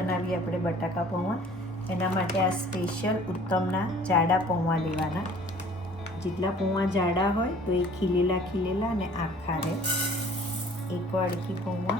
બનાવીએ આપણે બટાકા પૌવા. એના માટે આ સ્પેશિયલ ઉત્તમના જાડા પૌવા લેવાના. જેટલા પૌવા જાડા હોય તો એ ખીલેલા અને આખા રહે. એક વાડકી પૌવા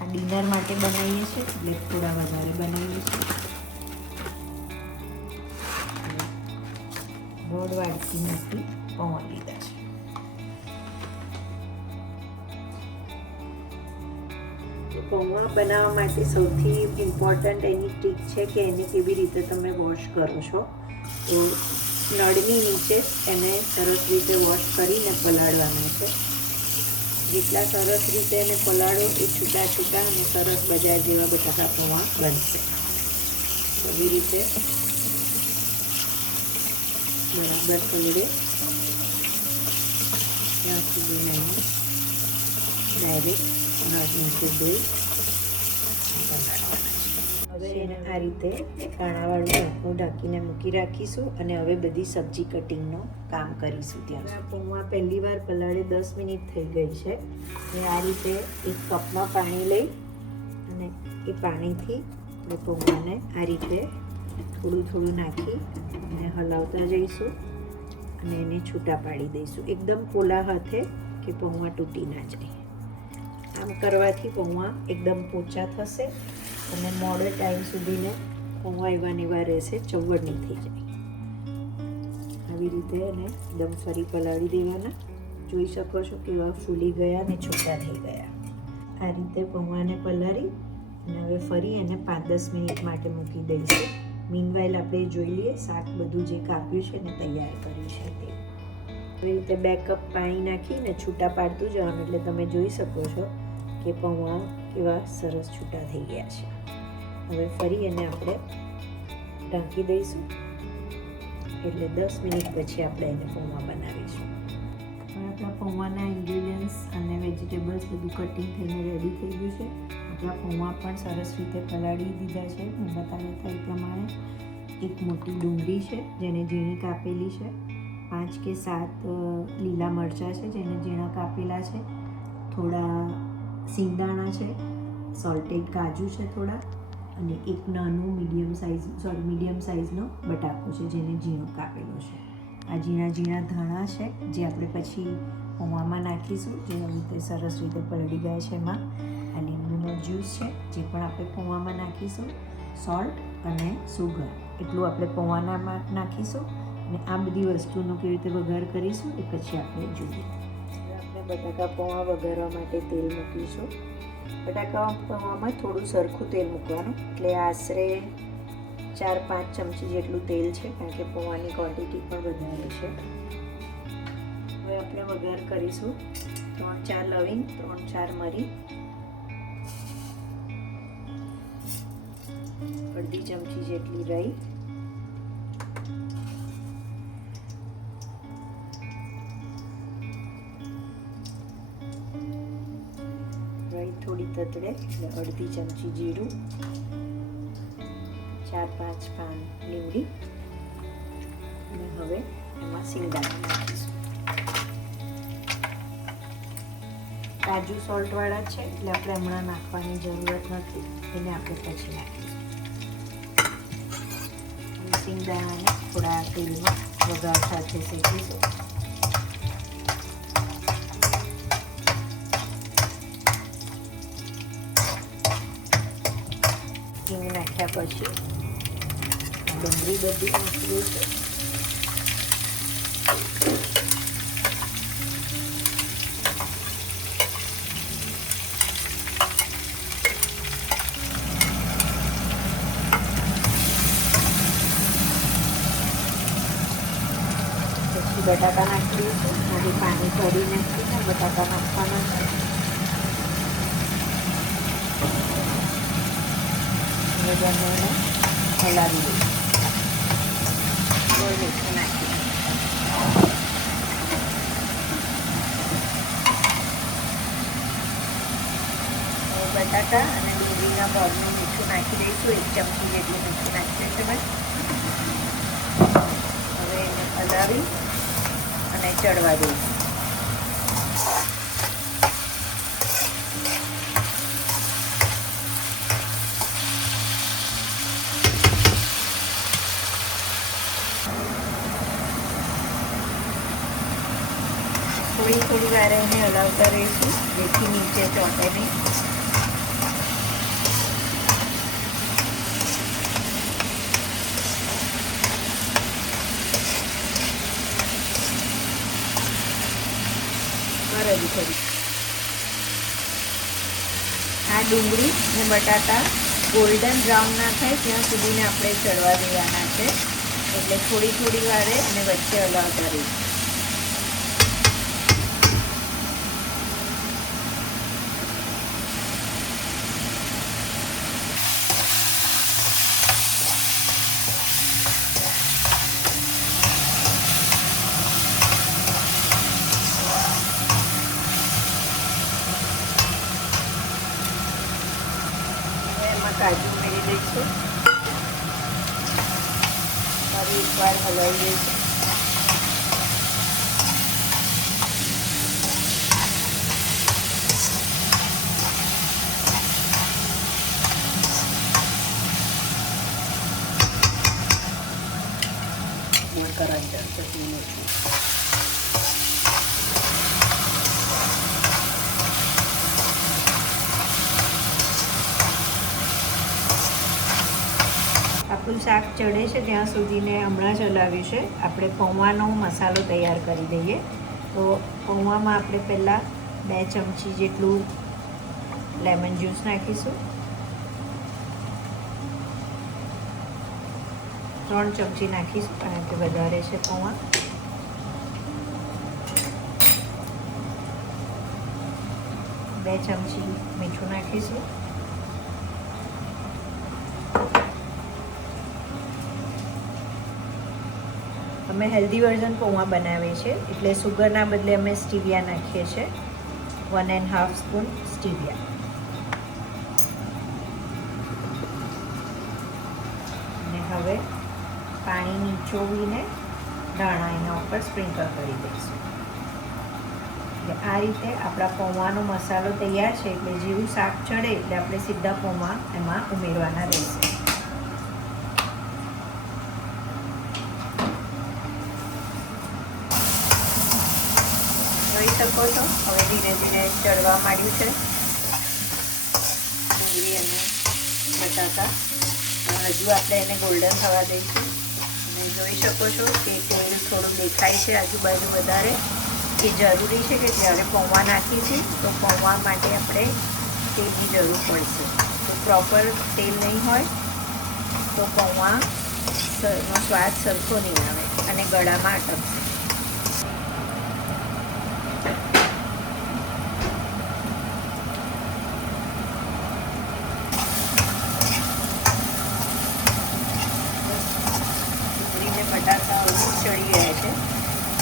આ ડિનર માટે બનાવીએ છીએ એટલે થોડા વધારે બનાવીએ છીએ. 1.5 વાડકી પૌવા લીધા છે. પૌવા બનાવવા માટે સૌથી ઇમ્પોર્ટન્ટ એની ટ્રીક છે કે એને કેવી રીતે તમે વોશ કરો છો. તો નળની નીચે એને સરસ રીતે વોશ કરીને પલાળવાનું છે. જેટલા સરસ રીતે એને પલાળો એ છૂટા અને સરસ બજાર જેવા બટાકા પૌવા બનશે. એવી રીતે બરાબર પલળે ત્યાં સુધી નહીં ડાયરેક્ટ નીચે દઈ પલાળવાના. હવે એને આ રીતે કાણાવાળું ઢાંકણું ઢાંકીને મૂકી રાખીશું અને હવે બધી સબ્જી કટિંગનું કામ કરીશું. ત્યાં આ પૌવા પહેલી વાર પલાળે 10 મિનિટ થઈ ગઈ છે. એ આ રીતે એક કપમાં પાણી લઈ અને એ પાણીથી આપણે પૌવાને આ રીતે થોડું નાખી અને હલાવતા જઈશું અને એને છૂટા પાડી દઈશું. એકદમ પોલા હાથે કે પૌવા તૂટી ના જાય. આમ કરવાથી પૌવા એકદમ પોચા થશે અને મોડે ટાઈમ સુધીને પૌવા એવા રહેશે, ચવડ નહીં થઈ જાય. આવી રીતે એને એકદમ ફરી પલાળી દેવાના. જોઈ શકો છો કેવા ફૂલી ગયા અને છૂટા થઈ ગયા. આ રીતે પૌવાને પલાળી અને હવે ફરી એને 5-10 મિનિટ માટે મૂકી દઈશું. મીનવાઇલ આપણે જોઈ લઈએ શાક બધું જે કાપ્યું છે ને તૈયાર કર્યું છે તે. આવી રીતે 2 કપ પાણી નાખીને છૂટા પાડતું જવાનું એટલે તમે જોઈ શકો છો કે પૌવા કેવા સરસ છૂટા થઈ ગયા છે. હવે ફરી એને આપણે ઢાંકી દઈશું એટલે 10 મિનિટ પછી આપણે એને પૌવા બનાવીશું. હવે આપણા પૌવાના ઇન્ગ્રીડિયન્ટ્સ અને વેજીટેબલ્સ બધું કટિંગ થઈને રેડી થઈ ગયું છે. આપણા પૌવા પણ સરસ રીતે પલાળી દીધા છે. હું બતાવ્યા હતા એ પ્રમાણે એક મોટી ડુંગળી છે જેને ઝીણી કાપેલી છે. 5 કે 7 લીલા મરચાં છે જેને ઝીણા કાપેલા છે. થોડા સિંગદાણા છે, સોલ્ટેડ કાજુ છે થોડા, અને એક નાનું મીડિયમ સાઇઝનો બટાકો છે જેને ઝીણો કાપેલો છે. આ ઝીણા ધાણા છે જે આપણે પછી પૌવામાં નાખીશું. જે રીતે સરસ રીતે પલળી ગયા છે એમાં આ લીંબુનો જ્યુસ છે જે પણ આપણે પૌવામાં નાખીશું. સોલ્ટ અને સુગર એટલું આપણે પૌવાનામાં નાખીશું અને આ બધી વસ્તુનો કેવી રીતે વઘાર કરીશું એ પછી આપણે જોઈએ. આપણે બટાકા પૌવા વઘારવા માટે તેલ મૂકીશું. બટાકા પૌવામાં થોડું સરખું તેલ મૂકવાનું એટલે આશરે 4-5 ચમચી જેટલું તેલ છે કારણ કે પૌવાની ક્વોન્ટિટી પણ વધારે છે. હવે આપણે વઘાર કરીશું. 3-4 લવિંગ, 3-4 મરી, 1/2 ચમચી જેટલી રાઈ, થોડી તતડે એટલે 1/2 ચમચી જીરું, 4-5 પાન લીમડી અને હવે એમાં સિંગદાણા નાખીશું. કાજુ સોલ્ટવાળા છે એટલે આપણે હમણાં નાખવાની જરૂરત નથી, એને આપણે પછી નાખીશું. સિંગદાણાને થોડા તેલમાં વઘાર સાથે શેકીશું. નાખ્યા પછી ડુંગળી બધી નાખી દઈશું. પછી બટાકા નાખી દઈશું. આથી પાણી કાઢી નાખીને બટાકા નાખવાના છે. બંનેને હલાવી દઈશું. મીઠું નાખી બટાકા અને ડુંગળીના ભાગનું મીઠું નાખી દઈશું. 1 ચમચી જેટલું મીઠું નાખી દઈશું. હવે એને હલાવી અને ચડવા દઈશું. થોડી થોડી વાર એને હલાવતા રહીશું જેથી નીચે ચોંટે નહીં. આ ડુંગળી ને બટાટા ગોલ્ડન બ્રાઉન ના થાય ત્યાં સુધીને આપણે ચડવા દેવાના છે. એટલે થોડી થોડી વારે અને વચ્ચે હલાવતા રહીશું. કાજુ ઉમેરી દઈશું. ફરી એકવાર હલાવી દઈશું. આપણું શાક ચડે છે ત્યાં સુધીને હમણાં જ હલાવ્યું છે. આપણે પૌવાનો મસાલો તૈયાર કરી દઈએ. તો પૌવામાં આપણે પહેલાં 2 ચમચી જેટલું લેમન જ્યુસ નાખીશું. 3 ચમચી નાખીશું કારણ કે વધારે છે પૌવા. બે ચમચી મીઠું નાખીશું. અમે હેલ્ધી વર્ઝન પૌવા બનાવીએ છીએ એટલે સુગરના બદલે અમે સ્ટીવિયા નાખીએ છીએ. 1.5 સ્પૂન સ્ટીવિયા. અને હવે પાણી નીચોવીને દાણા એના ઉપર સ્પ્રિંકલ કરી દઈશું. એટલે આ રીતે આપણા પૌવાનો મસાલો તૈયાર છે. એટલે જેવું શાક ચડે એટલે આપણે સીધા પૌવા એમાં ઉમેરવાના રહેશે. જોઈ શકો છો હવે ધીરે ધીરે ચડવા માંડ્યું છે ડુંગળી અને બટાકા. હજુ આપણે એને ગોલ્ડન થવા દઈશું. અને જોઈ શકો છો કે તેલ થોડું દેખાય છે આજુબાજુ વધારે. એ જરૂરી છે કે જ્યારે પૌવા નાખીશું તો પૌવા માટે આપણે તેલની જરૂર પડશે. તો પ્રોપર તેલ નહીં હોય તો પૌવાનો સ્વાદ સરખો નહીં આવે અને ગળામાં અટકશે. બટાકા ચડી ગયા છે.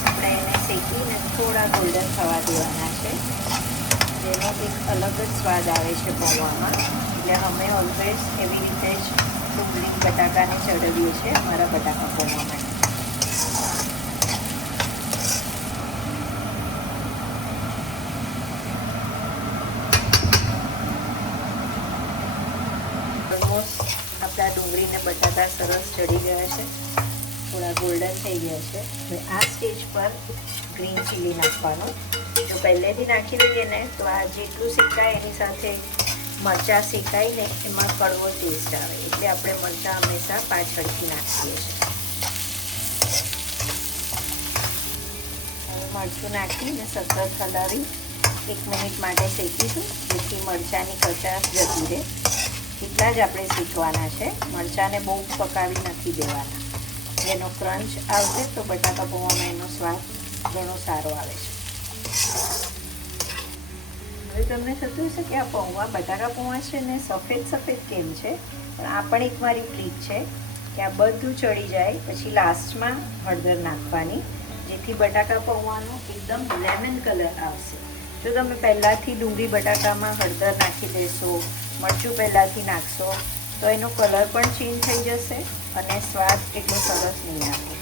આપણે એને શેકીને થોડા ગોલ્ડન થવા દેવાના છે. જેનો એક અલગ જ સ્વાદ આવે છે પૌવામાં. એટલે અમે ઓલવેઝ એવી રીતે જ ડુંગળી બટાકાને ચડાવીએ છીએ અમારા બટાકા પૌવા માટે. ઓલમોસ્ટ આપણા ડુંગળી ને બટાકા સરસ ચડી ગયા છે. થોડા ગોલ્ડન થઈ ગયા છે. હવે આ સ્ટેજ પર ગ્રીન ચીલી નાખવાનું. જો પહેલેથી નાખી દઈએ ને તો આ જેટલું શેકાય એની સાથે મરચાં શેકાઈને એમાં કડવો ટેસ્ટ આવે. એટલે આપણે મરચાં હંમેશા પાછળથી નાખીએ છીએ. હવે મરચું નાખીને સતત હલાવી 1 મિનિટ માટે શેકીશું જેથી મરચાંની કચાશ જતી રહે. એટલા જ આપણે શેકવાના છે. મરચાંને બહુ પકાવી નથી દેવાના. એનો ક્રંચ આવશે તો બટાકા પૌવામાં એનો સ્વાદ ઘણો સારો આવે છે. હવે તમને થતું હશે કે આ પૌવા બટાકા પૌવા છે ને સફેદ સફેદ કેમ છે? પણ આ પણ એક મારી ટ્રીક છે કે આ બધું ચડી જાય પછી લાસ્ટમાં હળદર નાખવાની જેથી બટાકા પૌવાનો એકદમ લેમન કલર આવશે. જો તમે પહેલાંથી ડુંગળી બટાકામાં હળદર નાખી દેશો, મરચું પહેલાંથી નાખશો તો એનો કલર પણ ચેન્જ થઈ જશે અને સ્વાદ એટલો સરસ નહીં આવે.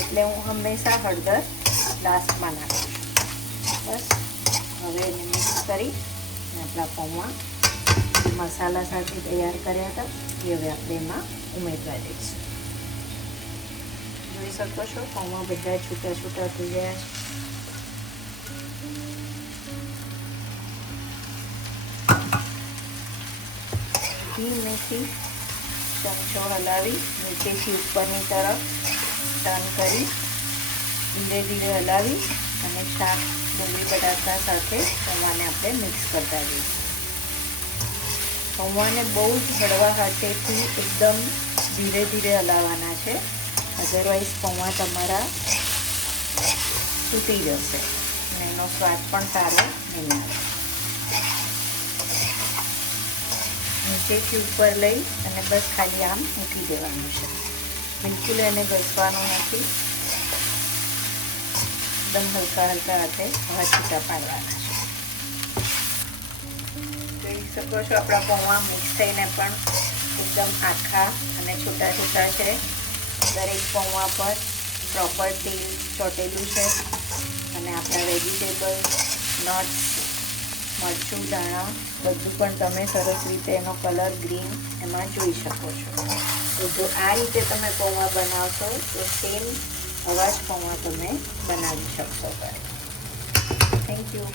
એટલે હું હંમેશા હળદર લાસ્ટમાં નાખું છું. બસ હવે એને મિક્સ કરી આપણા પૌવા મસાલા સાથે તૈયાર કર્યા હતા એ હવે આપણે એમાં ઉમેરવા દઈશું. જોઈ શકો છો પૌવા બધા છૂટા છૂટા થઈ ગયા છે. ધીમેથી ચમચો હલાવી નીચેથી ઉપરની તરફ ટર્ન કરી ધીરે ધીરે હલાવી અને શાક ડુંગળી બટાકા સાથે પૌવાને આપણે મિક્સ કરતા જઈશું. પૌવાને બહુ જ હળવા હાથેથી એકદમ ધીરે ધીરે હલાવવાના છે, અધરવાઇઝ પૌવા તમારા તૂટી જશે અને એનો સ્વાદ પણ સારો નહીં આવે. નીચેથી ઉપર લઈ અને બસ ખાલી આમ મૂકી દેવાનું છે, બિલકુલ એને ઘસવાનું નથી. એકદમ હલકા હલકા હાથે હવા છૂટા પાડવાના છે. જોઈ શકો છો આપણા પૌવા મિક્સ થઈને પણ એકદમ આખા અને છૂટા છૂટા છે. દરેક પૌવા પર પ્રોપર તેલ ચોટેલું છે અને આપણા વેજીટેબલ, નટ્સ, મરચું, દાણા બધું પણ તમે સરસ રીતે એનો કલર ગ્રીન એમાં જોઈ શકો છો. તો જો આ રીતે તમે પૌવા બનાવશો તો સેમ આવા જ પૌવા તમે બનાવી શકશો. Thank you.